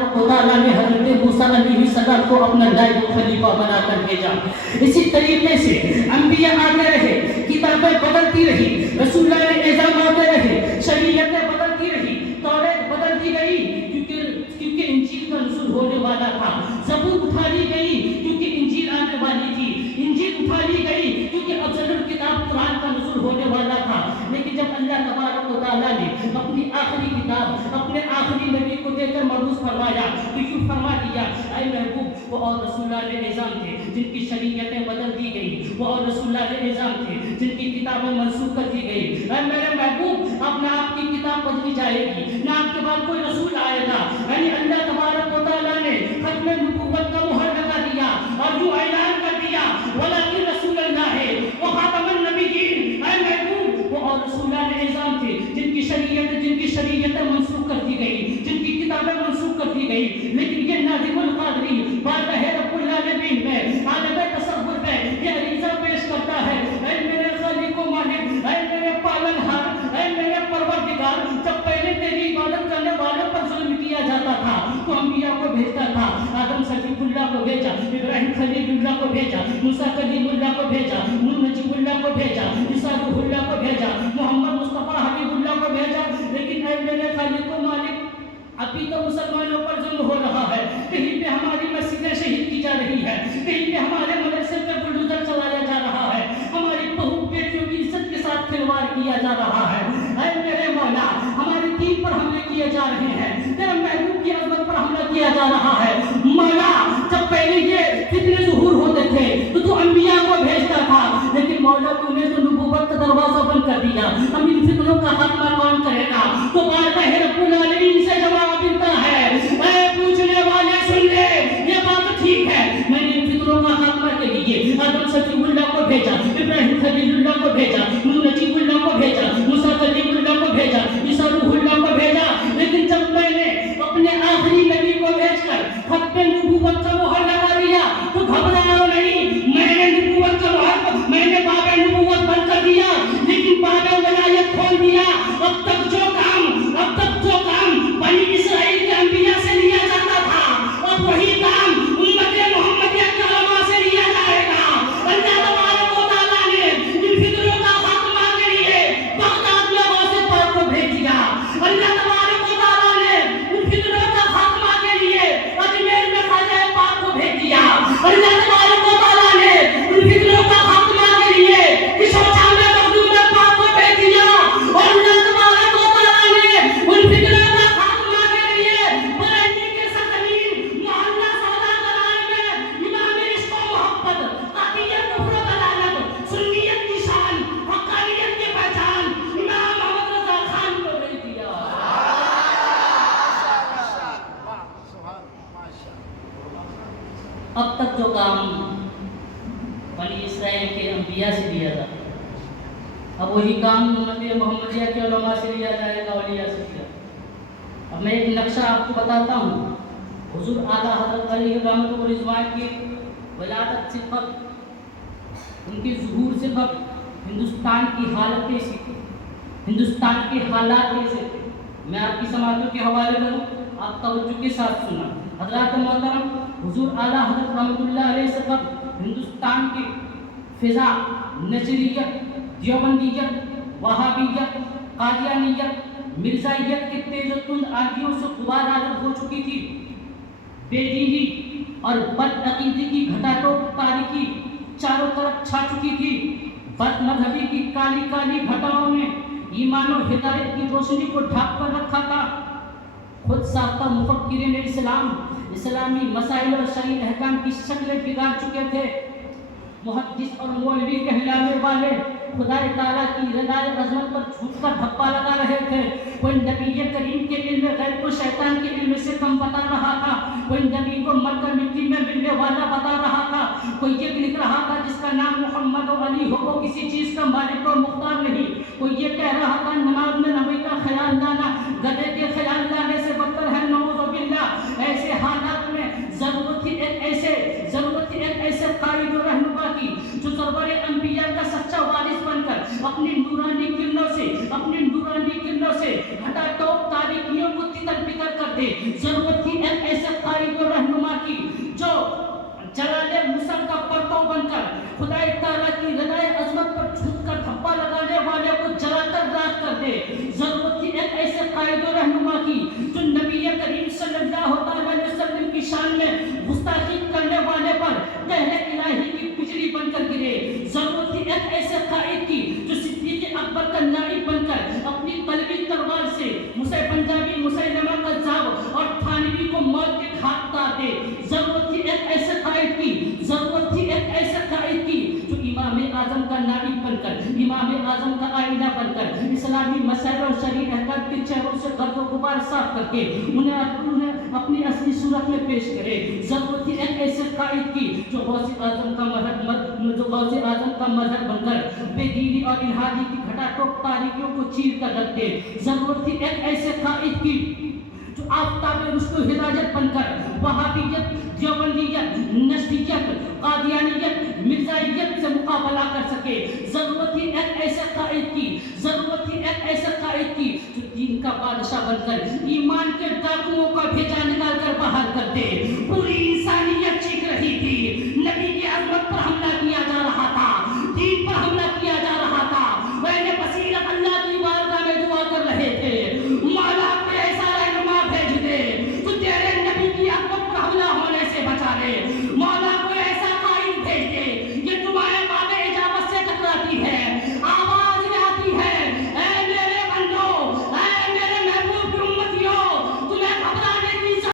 تبارک و تعالیٰ نے حضرت موسیٰ علیہ السلام کو اپنا نائب خلیفہ بنا کر بھیجا. اسی طریقے سے انبیاء آتے رہے, کتابیں بدلتی رہی, رسول اللہ نے نظام آتے رہے, شریعتیں بدلتی رہی, توریت بدلتی گئی کیونکہ انجیل کا نزول ہونے والا تھا. زبور اٹھا لی گئی کیونکہ انجیل آنے والی تھی. انجیل اٹھا لی گئی کیونکہ افضل الکتاب قرآن کا نزول ہونے والا تھا. لیکن جب اللہ تبارک و تعالیٰ نے اپنی آخری کتاب اپنے آخری نبی کو دے کر مبعوث فرمایا تو یوں فرما دیا, اے محبوب, وہ اور رسول اللہ علیہ نظام تھے جن کی شریعتیں بدل دی گئی, وہ اور رسول اللہ علیہ نظام تھے جن کی کتابیں منسوخ کر دی گئی. اے میرے محبوب, اب نہ آپ کی کتاب بدلی جائے گی, نہ آپ کے بعد کوئی رسول آئے گا. یعنی اللہ تبارک و تعالیٰ نے ختم نبوت کا مہر لگا دیا اور یوں اعلان کر دیا, ولکن رسول اللہ ہے وہ خاتم النبیین. اے محبوب, وہ اور رسول اللہ علیہ نظام تھے جن کی شریعتیں منسوخ کر دی گئی, جن کی کتابیں منسوخ کر دی گئی. لیکن یہ ناظم القادری بارگاہ رب العالمین میں عالم تصور میں یہ عریضہ پیش کرتا ہے, اے میرے خالق و مالک, اے میرے پالن ہار, اے میرے پروردگار, جب پہلے تیری عبادت کرنے والوں پر ظلم کیا جاتا تھا تو انبیاء کو بھیجتا تھا. آدم صفی اللہ کو بھیجا, ابراہیم خلیل اللہ کو بھیجا, موسیٰ کلیم اللہ کو بھیجا, نوح نجیب اللہ کو بھیجا, عیسیٰ روح اللہ کو بھیجا, محمد مصطفیٰ حبیب اللہ کو بھیجا. لیکن اے میرے خالق و مالک, ابھی تو مسلمانوں پر ظلم ہو رہا ہے. کہیں پہ ہماری مسجدیں شہید کی جا رہی ہے, کہیں پہ ہمارے مدرسے پہ بلڈوزر چلایا جا رہا ہے, ہماری بہو بیٹیوں کی عزت کے ساتھ کھلواڑ کیا جا رہا ہے. اے میرے مولا, ہمارے دین پر حملے کیے جا رہے ہیں, تیرے محبوب کی عظمت پر حملہ کیا جا رہا ہے. مولا, جب پہلے یہ فتنے ظہور ہوتے تھے تو انبیاء کو بھیجتا تھا, لیکن مولا تو نے تو نبوت کا دروازہ بند کر دیا. اب ان فتنوں کا خاتمہ کون کرے گا؟ تو بارگاہ رب العالمین سے جواب ملتا ہے, اے پوچھنے والے سن لے, یہ بات ٹھیک ہے, میں نے ان فتنوں کا خاتمہ کے لیے آدم صفی اللہ کو بھیجا, ابراہیم خلیل اللہ کو بھیجا, نوح نجیب اللہ کو بھیجا, موسیٰ کلیم اللہ کو بھیجا, عیسیٰ روح اللہ کو بھیجا. لیکن جب میں نے اپنے آخری نبی کو بھیج کر ختم نبوت کا مہر لگا دیا تو گھبراؤ نہیں, میں نے نبوت کا مہر, میں نے باب نبوت بند کر دیا, لیکن باب ولایت کھول دیا. اب تک جو کام بنی اسرائیل کے انبیاء سے لیا جاتا تھا, اب وہی کام امت محمدیہ کے علماء سے لیا جائے گا. اللہ تبارک و تعالیٰ نے ان فتنوں کا خاتمہ کے لیے بغداد میں غوث پاک کو بھیج دیا. اللہ تبارک و تعالیٰ نے ان فتنوں کا خاتمہ کے لیے اجمیر میں خواجہ پاک کو بھیج دیا. اللہ تبارک و تعالیٰ نے ان فتنوں کا خاتمہ کے لیے کشوچا میں مخدوم پاک کو بھیج دیا. اور اللہ تبارک و تعالیٰ نے ان فتنوں کا خاتمہ کے لیے بریلی کے سرزمین محلہ سودا گرائے میں امام عشق و محبت, قطعیت کفر و ضلالت, سنیت کی شان, حقانیت کی پہچان امام محمد رضا خان کو بھیج دیا. اب تک جو کام بنی اسرائیل کے انبیاء سے لیا تھا, اب وہی کام امت محمدیہ کے علماء سے لیا جائے گا, اولیاء سے لیا. اب میں ایک نقشہ آپ کو بتاتا ہوں. حضور اعلیٰ حضرت علی رحمۃ و رضوان کی ولادت سے قبل, ان کے ظہور سے قبل ہندوستان کی حالت کیسی تھی, ہندوستان کے حالات کیسے تھے, میں آپ کی سماعتوں کے حوالے کروں, آپ توجہ کے ساتھ سنا. حضرات محترم, حضور اعلیٰ حضرت رحمۃ اللہ علیہ سے قبل ہندوستان کی فضا نصریت, دیوبندیت, وہابیت, قادیانیت, مرزائیت کے تیز و تند آندھیوں سے غبار آلود ہو چکی تھی. بے دینی اور بد عقیدگی کی گھٹا ٹوپ تاریکی چاروں طرف چھا چکی تھی. بد مذہبی کی کالی کالی گھٹاؤں نے ایمان و ہدایت کی روشنی کو ڈھانپ کر رکھا تھا. خود ساختہ مفکرین اسلام اسلامی مسائل اور شرعی احکام کی شکلیں بگاڑ چکے تھے. محدث اور مولوی کہلانے والے خدا تعالیٰ کی رضائے عظمت پر جھوٹ کا دھپا لگا رہے تھے. کوئی نبی کریم کے علم غیب کو شیطان کے علم سے کم بتا رہا تھا, کوئی نبی کو مر کر مٹی میں ملنے والا بتا رہا تھا, کوئی یہ لکھ رہا تھا جس کا نام محمد و علی ہو وہ کسی چیز کا مالک و مختار نہیں, کوئی یہ کہہ رہا تھا نماز میں نبی کا خیال لانا گدھے کے خیال لانے سے بدتر ہے نعوذ باللہ. ایسے حالات میں ضرورت تھی ایک ایسے قائد و رہنما کی جو سرور انبیاء کا سچا وارث بن کر اپنی نورانی کرنوں سے ہٹا ٹوپ تاریکیوں کو تتر بکر کر دے. ضرورت تھی ایک ایسے کرتے. ضرورت تھی ایک ایسے قائد و رہنما کی جو نبی کریم صلی اللہ علیہ وسلم کی شان میں گستاخی کرنے والے پر قہر الہی کی بجلی بن کر گرے. ضرورت تھی ایک ایسے قائد کی جو صدیق اکبر کا نائب بن کر اپنی قلبی تلوار سے پنجابی مسیلمہ کذاب اور تھانوی کو موت کے گھاٹ اتار دے. ضرورت تھی ایک ایسے قائد کی, ضرورت تھی ایک ایسے قائد کی جو امام اعظم کا نائب بن کر, امام اعظم کا آئینہ بن کر اسلامی مسائل اور شرعی احکام کے چہروں سے گرد و غبار صاف کر کے انہیں اپنی اصلی صورت میں پیش کرے. ضرورت تھی ایک ایسے قائد کی جو غوث اعظم کا مظہر بن کر بے دینی اور الحادی کی گھٹا ٹوپ تاریکیوں کو چیر کر رکھ دے. ضرورت تھی ایک ایسے قائد کی جو آفتاب رشد و ہدایت بن کر وہابیت, دیوبندیت, نشریت, قادیانیت, مرزائیت سے مقابلہ کر سکے. ضرورت تھی ایک ایسے قائد کی, ضرورت تھی ایک ایسے قائد کی جو دین کا بادشاہ بن کر ایمان کے ڈاکوؤں کا بھیجا نکال کر باہر کر دے. پوری